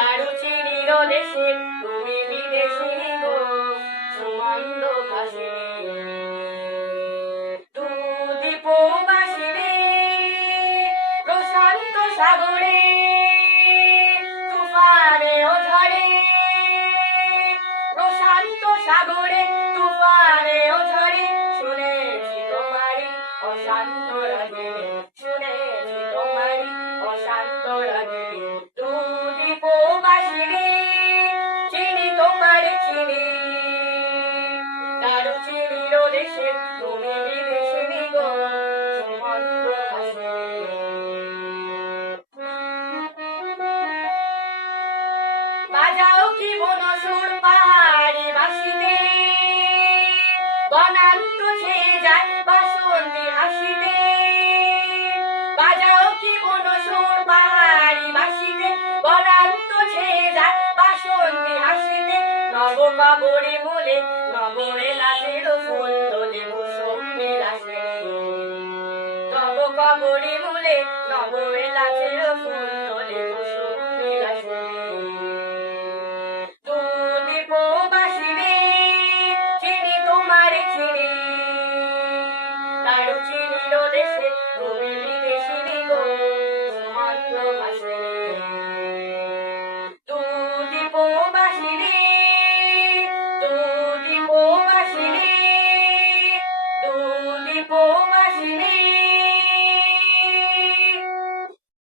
দারুচিনির দেশে তুমি বিদেশিনী গো, সুমন্দ ভাসে দুদীপ বাসিরে প্রশান্ত সাগরে, তুফানে ও ঝড়ে প্রশান্ত সাগরে, তুফানে ও ঝড়ে শুনেছি তোমারি অশান্ত রাগে, শুনেছি তোমারি অশান্ত রাগে। দুদীপ বাসিরে চিনি তোমারে চিনি, দারুচিনির দেশে তুমি বিদেশিনী গো, সুমন্দ ভাসে বাজাও কি বনসুর পাহাড়ি বাসিতে, বনান্ত ছেয়ে যায় বাসন্তী হাসিতে। বাজাও কি বনসুর পাহাড়ি বাসিতে, বনান্ত ছেয়ে যায় বাসন্তী হাসিতে। নবকবরে মূলে নবরে লাশের ফুল তোলে কুসুমের আসে, নবকবরে মূলে নবরে লাশের ফুল